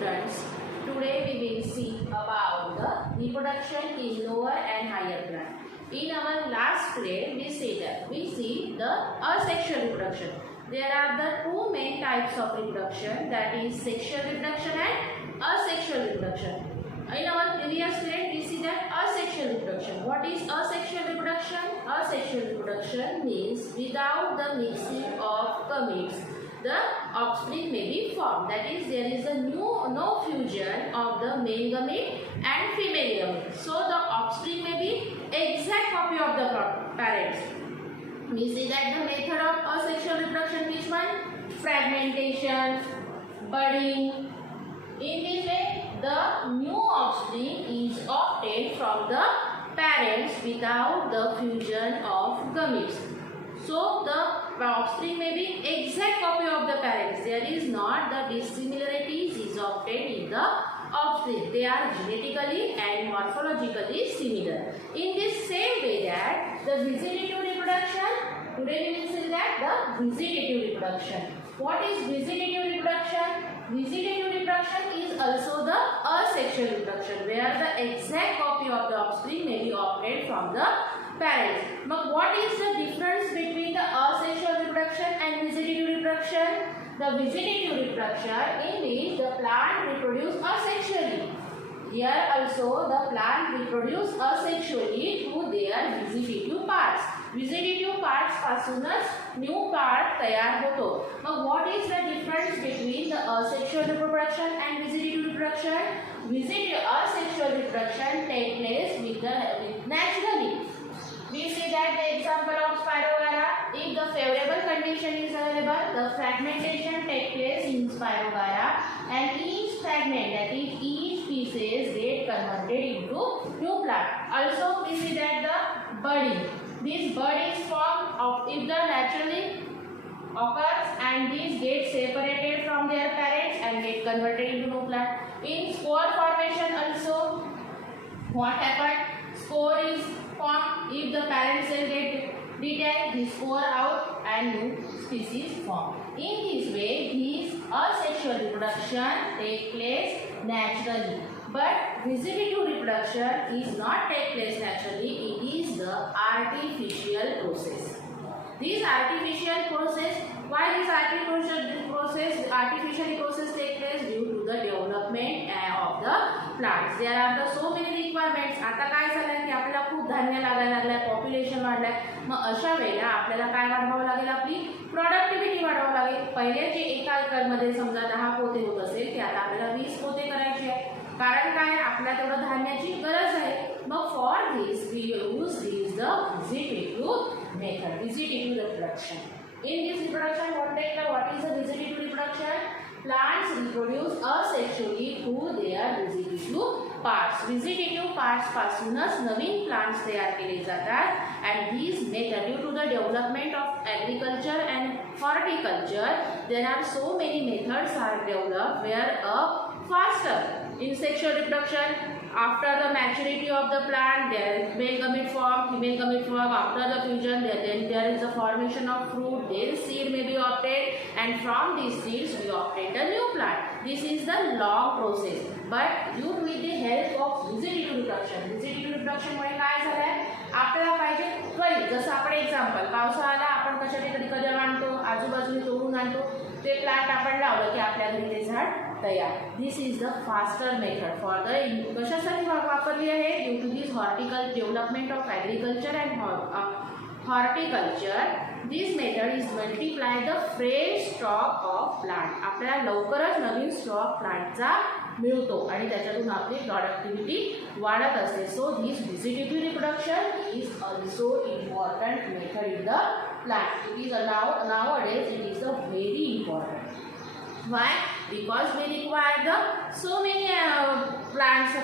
students, today we will see about the reproduction in lower and higher plant. In our last grade, we see the asexual reproduction. There are the two main types of reproduction, that is sexual reproduction and asexual reproduction. In our previous grade, we see that asexual reproduction. What is asexual reproduction? Asexual reproduction means without the mixing of gametes, the offspring may be formed. That is, there is a no fusion of the male gamete and female gamete. So the offspring may be exact copy of the parents. We see that the method of asexual reproduction, which one? Fragmentation, budding. In this way, the new offspring is obtained from the parents without the fusion of gametes. So the offspring may be exact copy of the parents. There is not the dissimilarities is obtained in the offspring. They are genetically and morphologically similar. In this same way that the vegetative reproduction, today we will see that the vegetative reproduction. What is vegetative reproduction? Vegetative reproduction is also the asexual reproduction, where the exact copy of the offspring may be obtained from the parents. But what is the difference between the asexual reproduction and vegetative reproduction? The vegetative reproduction, in which the plant reproduce asexually. Here also the plant reproduce asexually through their vegetative parts. Vegetative parts पासूनच new part तयार होतो. मग what is the difference between the asexual reproduction and vegetative reproduction? Asexual reproduction take place with naturally. We see that the example of Spirogara, if the favorable condition is available, the fragmentation take place in Spirogara and each fragment, that is each pieces, get converted into new plant. Also we see that the budding. This bud is formed of if the naturally occurs and these get separated from their parents and get converted into new plant. In spore formation also, what happened? Spore is formed if the parent cell get detached, the spore out and new species form. In this way, these asexual reproduction take place naturally. But vegetative reproduction is not take place naturally, it is the artificial process. This artificial process, why this artificial process take place? Due to the development of the plants. There are so many requirements. आता काय झालं की आपल्याला खूप धान्य लागायला लागलंय, population वाढलंय. मग अशा वेळेला आपल्याला काय वाढवावं लागेल? आपली प्रोडक्टिव्हिटी वाढवावं लागेल. पहिले जे एका एकरमध्ये समजा 10 पोते होत असेल ते आता आपल्याला 20 पोते करायचे आहे. कारण काय? आपल्याला तेवढं धान्याची गरज आहे. मग for this we use this the vegetative method, vegetative reproduction. In this reproduction, what is the vegetative reproduction? Plants reproduce asexually through their vegetative parts. Vegetative parts पासूनच नवीन plants तयार केले जातात. And these method, due to the development of agriculture and horticulture, there are so many methods are developed where faster. In sexual reproduction, after the maturity of the plant, there is male gamete form, female gamete form. After the fusion, then there is the formation of fruit. Then seed may be obtained, and from these seeds we obtain a new plant. This is the long process. But due to the help of vegetative reproduction मुळे काय झालंय? आपल्याला पाहिजे त्वरित. जसं आपण example, पावसाळ्याला आपण कशासाठी कधी आणतो, आजूबाजूने तोडून आणतो, ते प्लांट आपण लावलं की आपल्या घरी ते झाड तयार. This is the faster method for the कशासाठी वापरली आहे? Due to this development of agriculture and horticulture. This method is multiply the fresh stock of plant. आपल्याला लवकरच नवीन स्टॉक प्लांटचा मिळतो आणि त्याच्यातून आपली प्रोडक्टिव्हिटी वाढत असते. So this vegetative reproduction is also important method in the plant. It is nowadays it is a very important. Why? Because we require so many plants.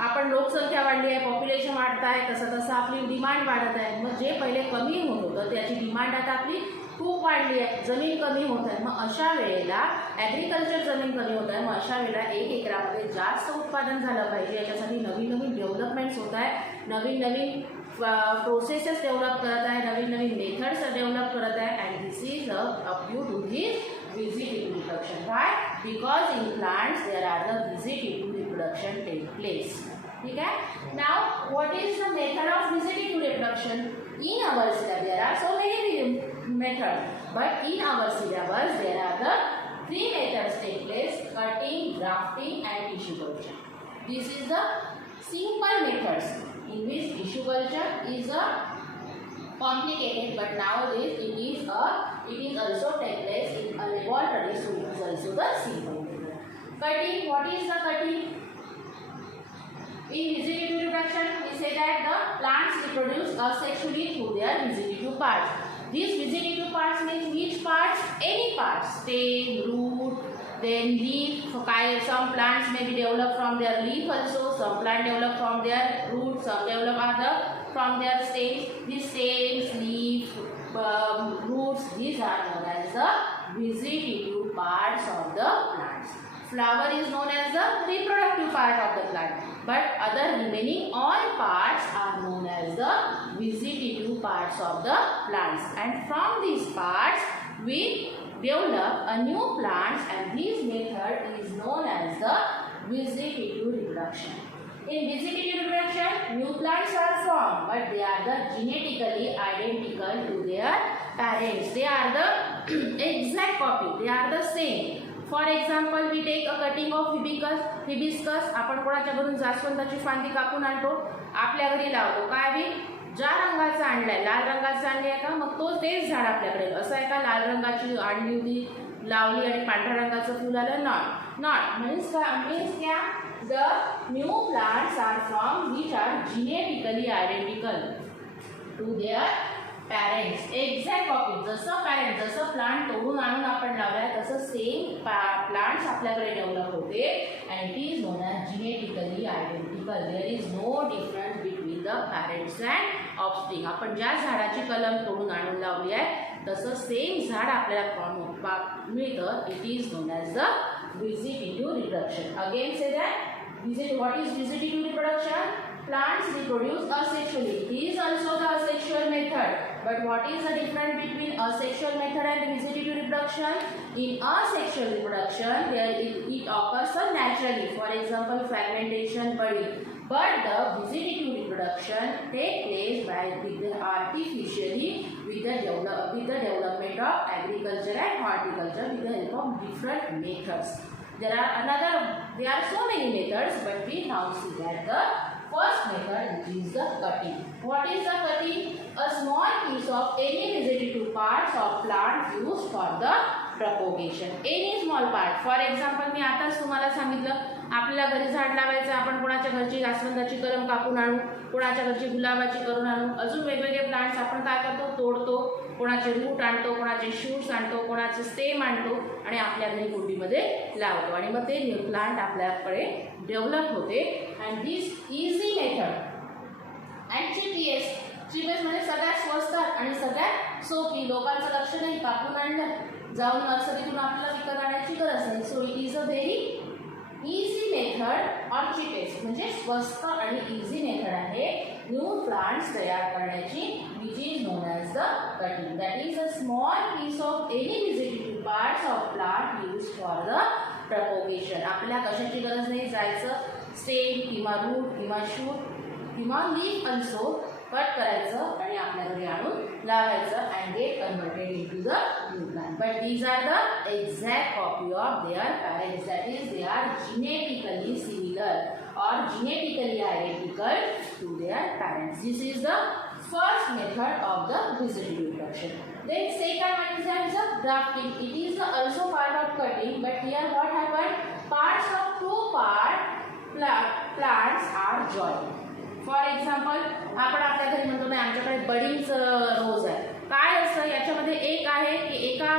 आपण लोकसंख्या वाढली आहे, पॉप्युलेशन वाढत आहे, तसं तसं आपली डिमांड वाढत आहे. मग जे पहिले कमी होत होतं त्याची डिमांड आता आपली खूप वाढली आहे. जमीन कमी होत आहे. मग अशा वेळेला ॲग्रिकल्चर जमीन कमी होत आहे. मग अशा वेळेला 1 एकरामध्ये जास्त उत्पादन झालं पाहिजे. याच्यासाठी नवीन नवीन डेव्हलपमेंट्स होत आहे, नवीन नवीन प्रोसेसेस डेव्हलप करत आहे, नवीन नवीन मेथड्स डेव्हलप करत आहे. And this is due to this vegetative reproduction. Why? Because in plants there are reproduction take place. ठीक है? Now what is the method of vegetative reproduction? In our syllabus there are so many methods, but in our syllabus there are the 3 methods take place: cutting, grafting and tissue culture. This is the simple methods in which tissue culture is a complicated, but nowadays it is also take place in a laboratory, so it is also the simple method. Cutting, what is the cutting? In vegetative reproduction, we say that the plants reproduce asexually through their vegetative parts. These vegetative parts means which parts? Any parts, stem, root, then leaf. Some plants may be developed from their leaf also. Some plants develop from their roots. Some develop from their stems. These stems, leaf, roots, these are known as the vegetative parts of the plants. Flower is known as the reproductive part of the plant, but other remaining all parts are known as the vegetative parts of the plants, and from these parts we develop a new plants, and this method is known as the vegetative reproduction. In vegetative reproduction, new plants are formed, but they are the genetically identical to their parents. They are the exact copy. They are the same. For example, we take a cutting of hibiscus. आपण कोणाच्या घरून जास्वंदाची फांदी कापून आणतो, आपल्या घरी लावतो. काय बी ज्या रंगाचा आणलाय, लाल रंगाचा आणलाय का, मग तो तेच झाड आपल्याकडे. असं आहे का लाल रंगाची आणली होती, लावली आणि पांढऱ्या रंगाचं फुल आलं? नॉट मीन्स क्या the new plants are from which are genetically identical to their parents. Exact copy. जसं प्लांट तोडून आणून आपण लावलाय तसं सेम प्लांट्स आपल्याकडे डेव्हलप होते, and it is known as genetically identical. There is no difference between the parents and offspring. आपण ज्या झाडाची कलम तोडून आणून लावली आहे तसं सेम झाड आपल्याला मिळतं. It is known as the vegetative reproduction. Again say that what is vegetative reproduction? Plants reproduce asexually. It is also the asexual method. But what is the difference between asexual method and vegetative reproduction? In asexual reproduction, it occurs naturally. For example, fragmentation, budding. But the vegetative reproduction takes place artificially with the development of agriculture and horticulture with the help of different methods. There are so many methods, but we now see that the first method, which is the cutting. What is the cutting? A small piece of any vegetative parts of plant used for the propagation. Any small part. For example, मी आताच तुम्हाला सांगितलं, आपल्याला घरी झाड लावायचं, आपण कोणाच्या घरची जास्वंदाची कलम कापून आणू, कोणाच्या घरची गुलाबाची करून आणू, अजून वेगवेगळे प्लांट्स आपण काय करतो, तोडतो, कोणाचे रूट आणतो, कोणाचे शूट्स आणतो, कोणाचे स्टेम आणतो आणि आपल्या घरी कुंडीमध्ये लावतो, आणि मग ते न्यू प्लांट आपल्याकडे डेव्हलप होते. And this easy method and cheapest म्हणजे सगळ्यात स्वस्त आणि सगळ्यात सोपी. लोकांचं लक्ष नाही, कापून आणलं, जाऊन नर्सरीतून आपल्याला विकत आणायची गरज नाही. So it is a very easy method or cheapest, म्हणजे स्वस्त आणि इझी मेथड आहे न्यू प्लांट्स तयार करण्याची, which is known as the cutting. That is a small piece of any vegetative parts of plant use for the propagation. आपल्याला कशाची गरज नाही, जायचं स्टेम किंवा रूट किंवा शूट किंवा लीफ अल्सो कट करायचं आणि आपल्या घरी आणून लावायचं and get converted into the new plant. But these are the exact copy of their parents. That is they are genetically similar or genetically identical to their parents. This is the first method of the vegetative reproduction. Then second one is the grafting. It is also part of cutting, but here what happened? Parts of two plants are joined. For example, आपण आपल्या घरी म्हणतो ना, आमच्याकडे budding रोज आहे. काय असतं याच्यामध्ये, एक आहे की एका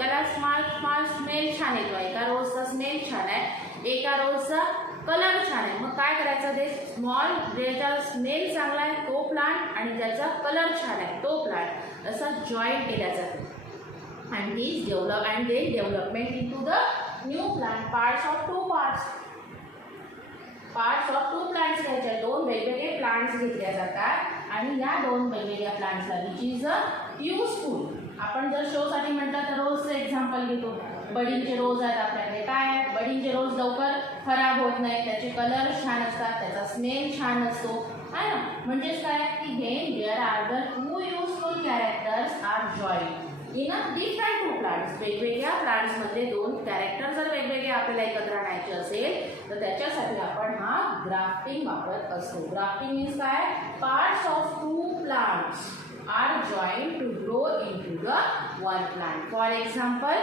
याला स्मॉल स्मेल छान येतो, एका रोजचा स्मेल छान आहे, एका रोजचा कलर छान आहे. मग काय करायचं, ते स्मॉल ज्याचा स्मेल चांगला आहे तो प्लांट आणि ज्याचा कलर छान आहे तो प्लांट असा जॉईन केला जातो. And this development into the new plant. Parts of two plants घ्यायचे, दोन वेगवेगळे प्लांट्स घेतले जातात आणि या दोन वेगवेगळ्या प्लांट्सला विच इज अ युजफुल. आपण जर शोसाठी म्हटलं तर रोजचं एक्झाम्पल घेतो, बडींचे रोज आहेत आपल्याकडे. काय आहेत बडींचे रोज? लवकर खराब होत नाही, त्याचे कलर छान असतात, त्याचा स्मेल छान असतो, है ना. म्हणजेच काय की there are the two useful characters are joint in a different two plants. वेगवेगळ्या प्लांट्समध्ये दोन कॅरेक्टर जर वेगवेगळे आपल्याला एकत्र आणायचे असेल तर त्याच्यासाठी आपण हा ग्राफ्टिंग वापरत असतो. ग्राफ्टिंग मीन्स काय? Parts of two plants are joint to grow into the one plant. For example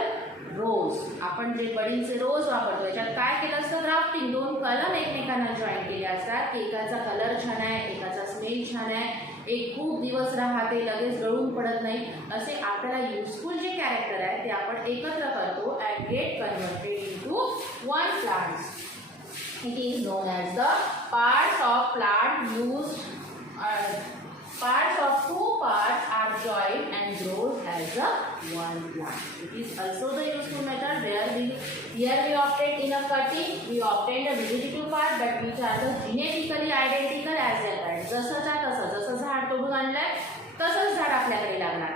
rose, आपण जे बडींचे रोज वापरतो याच्यात काय केलं असतं? ग्राफ्टिंग. दोन कलम एकमेकांना जॉईन केले असतात की एकाचा कलर छान आहे, एकाचा स्मेल छान आहे, एक खूप दिवस राहते, लगेच गळून पडत नाही, असे आपल्याला युजफुल जे कॅरेक्टर आहे ते आपण एकत्र करतो and get converted into one plants. It is known as the parts of plant use. Parts of two parts are joined and grows as a one plant. It is also the useful method where here we obtain in a cutting we obtain the vegetative part but which are the genetically identical as their parents. जसंच्या तसं, जसं झाड तोडून आणलंय तसंच झाड आपल्याकडे लागणार.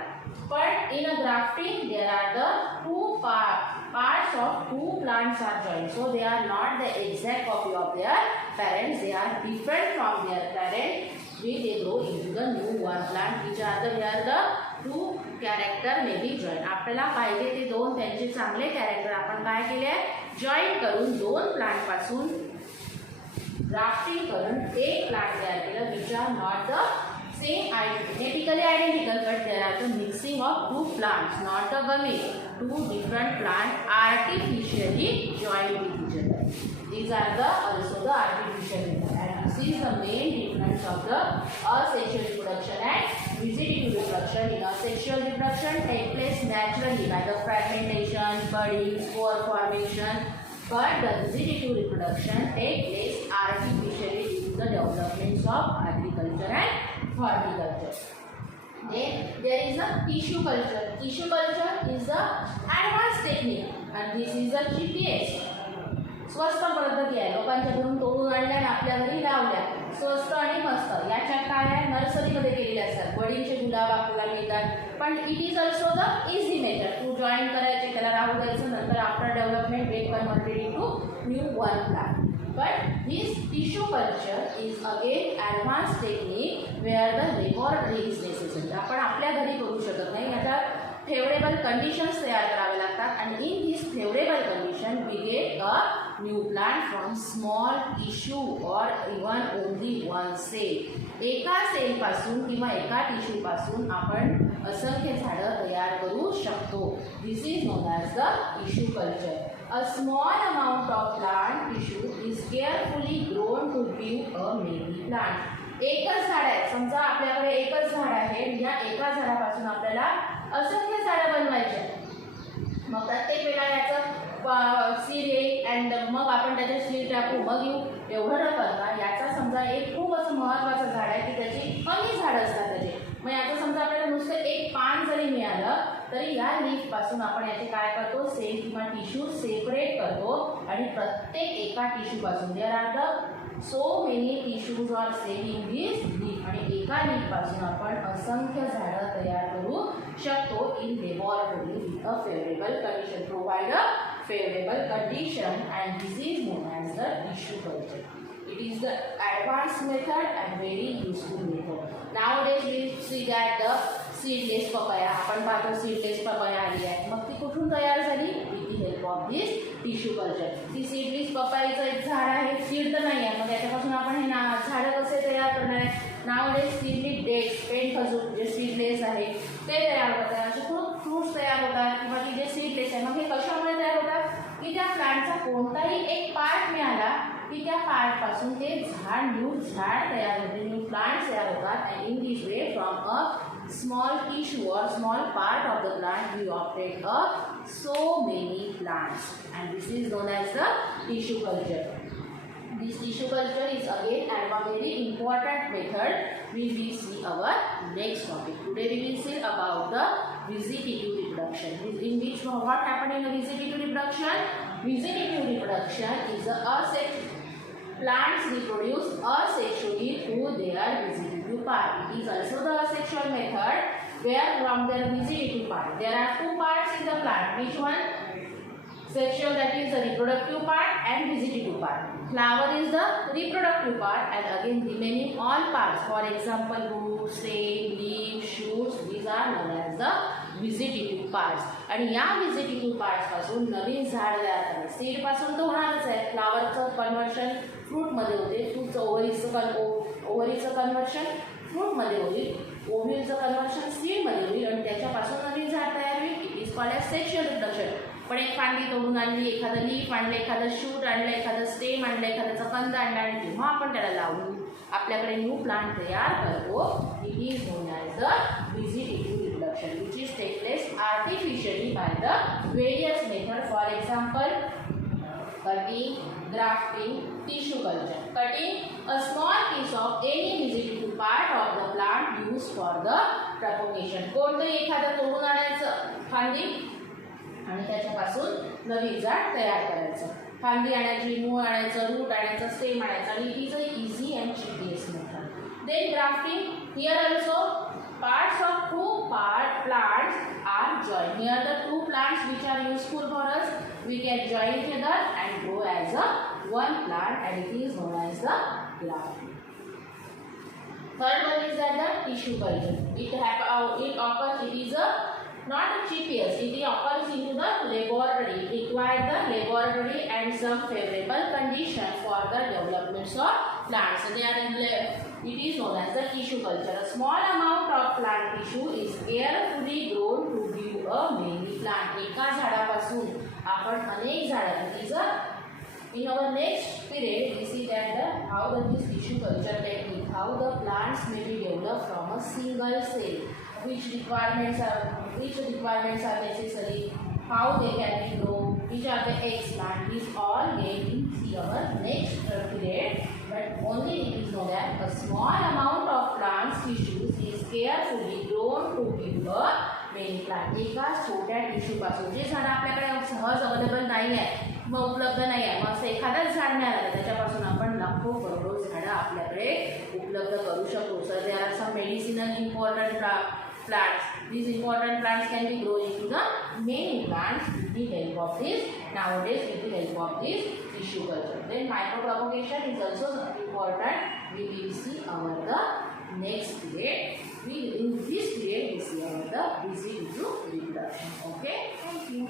But in a grafting there are the two parts of two plants are joined, so they are not the exact copy of their parents. They are different from their parents. They grow into the new one plant which are the where the two character may be joined. आपल्याला पाहिजे ते दोन त्यांचे चांगले character आपण काय केले? Join करून दोन प्लांट पासून ग्राफ्टिंग करून एक प्लांट तयार केलं which are not the same genetically identical but there are the mixing of two plants, not the gummy. Two different plants artificially joined with each other. These are the also the artificial method. And this is the main difference of the asexual reproduction and vegetative reproduction. In asexual reproduction take place naturally by the fragmentation, budding, spore formation. But the vegetative reproduction take place artificially due to the developments of agriculture and horticulture. Then there is a tissue culture. Tissue culture is the advanced technique and this is the cheapest. स्वस्त पद्धती आहे. लोकांच्या घरून तोडून आणल्या आणि आपल्या घरी लावल्या, स्वस्त आणि मस्त. याच्यात काय आहे? नर्सरीमध्ये केलेले असतात. बडींचे गुलाब आपल्याला मिळतात. पण it is also the easy method. To join करायचे, त्याला राहू द्यायचं, नंतर after development get converted into new one plant. But this tissue culture is again advanced technique where the laboratory is necessary. आपण आपल्या घरी करू शकत नाही. याच्या फेवरेबल कंडिशन्स तयार करावे लागतात आणि in this favourable condition we get a new plant from small tissue or even only one cell. एका सेलपासून किंवा एका टिश्यूपासून आपण असंख्य झाडं तयार करू शकतो. This is known as the tissue culture. A small amount of plant tissue is carefully grown to give a many plant. एकच झाड आहे, समजा आपल्याकडे एकच झाड आहे, या एका झाडापासून आपल्याला असंख्य झाडं बनवायचे. मग प्रत्येक वेळा याचं सीड येईल अँड मग आपण त्याचे सीड टाकू मग येऊ, एवढं न करता याचा समजा एक खूप असं महत्त्वाचं झाड आहे की त्याची कमी झाडं असतात त्याचे. मग याचं समजा आपल्याला नुसतं एक पान जरी मिळालं तरी या लीफपासून आपण याचे काय करतो? सेल किंवा टिश्यू सेपरेट करतो आणि प्रत्येक एका टिश्यूपासून there are the so many tissues are cell in this leaf आणि एका लीफपासून आपण असंख्य झाडं तयार करू शकतो in laboratory with a favourable condition. Provide a favorable condition and this is known as the tissue culture. It is the advanced method and very useful method. Nowadays we see that the seedless papaya. आपण पाहतो seedless papaya आली आहे. मग ती कुठून तयार झाली? With the help of this tissue culture. ती seedless पपईचं एक झाड आहे, सीड तर नाही आहे. मग त्याच्यापासून आपण हे झाडं कसे तयार करणार आहे? Nowadays seedless dates, पेन खजूर जे seedless आहे ते तयार होतात. असे खूप फ्रूट्स तयार होतात किंवा ती जे सीडलेस आहे मग हे कशामुळे तयार होतात? की त्या प्लांटचा कोणताही एक पार्ट मिळाला की त्या पार्टपासून ते झाड न्यू झाड तयार होते, न्यू प्लांट्स तयार होतात. And in this way from a small tissue or small part of the plant we obtain so many plants and this is known as the tissue culture. This tissue culture is again a very important method we will see our next topic. Today we will see about the vegetative reproduction. In which what happened in the vegetative reproduction? Vegetative reproduction is a asexual. Plants reproduce asexually through their vegetative part. It is also the asexual method where from their vegetative part. There are two parts in the plant. Which one? Sexual, that is the reproductive part, and vegetative part. Flower is the reproductive part, and again remaining all parts, for example root, stem, leaf, shoots, these are known as the vegetative parts. आणि या vegetative parts पासून नवीन झाड तयार करणे. Seed पासून तो होणारच आहे. फ्लावरचं कन्वर्शन फ्रूट मध्ये होते, फ्रूटचं ओव्हरीचं कन्वर्शन फ्रूट मध्ये होईल, ओव्ह्यूलचं कन्वर्शन सीड मध्ये होईल आणि त्याच्यापासून नवीन झाड तयार होईल. It is called as sexual reproduction. पण एक फांदी तोडून आणली, एखादं लीफ आणलं, एखादं शूट आणलं, एखादं स्टेम आणलं, एखाद्याचा कंद आणला आणि जेव्हा आपण त्याला लावून आपल्याकडे न्यू प्लांट तयार करतो, it is known as the vegetative reproduction which is take place artificially by the various method. For example cutting, grafting, tissue culture. Cutting a small piece of any vegetative part of the plant used for the propagation. कोणतंही एखादं तोडून आणायचं फांदी आणि त्याच्यापासून नवीन झाड तयार करायचं. फांदी आणायची, मूळ आणायचं, रूट आणायचं, स्टेम आणायचं आणि it is a easy and cheapest method. Then grafting, here also parts of two plants are joined. Here the two plants which are useful for us, we can join together and grow as a one plant, and it is known as the grafting. Third one is that the tissue culture. It occurs. It is a not the cheapest. It occurs into the laboratory. It requires the laboratory and some favorable conditions for the development of plants. So they are it is known as the tissue culture. A small amount of plant tissue is carefully grown to give a many plant. एका झाडापासून आपण अनेक झाडं. In our next period, we see that how this tissue culture technique, how the plants may be developed from a single cell, which requirements are necessary, how they can be grown, which are the eggs plant. These all gain in our next period. But only it is known that a small amount of plant tissues is carefully grown to give a many plant. एका छोट्या tissue पासून जे झाड आपल्याकडे सहज available नाही आहे, मग उपलब्ध नाही आहे, मग असं एखादंच झाड नाही आलं त्याच्यापासून आपण लाखो करोडो झाडं आपल्याकडे उपलब्ध करू शकतो. Sir there are some medicinal important plants. These important plants can be grown into the many plants with the help of this, nowadays with the help of this tissue culture. Then micropropagation is also important. We will see our the next period. In this period we see our the vegetative reproduction. Okay, thank you.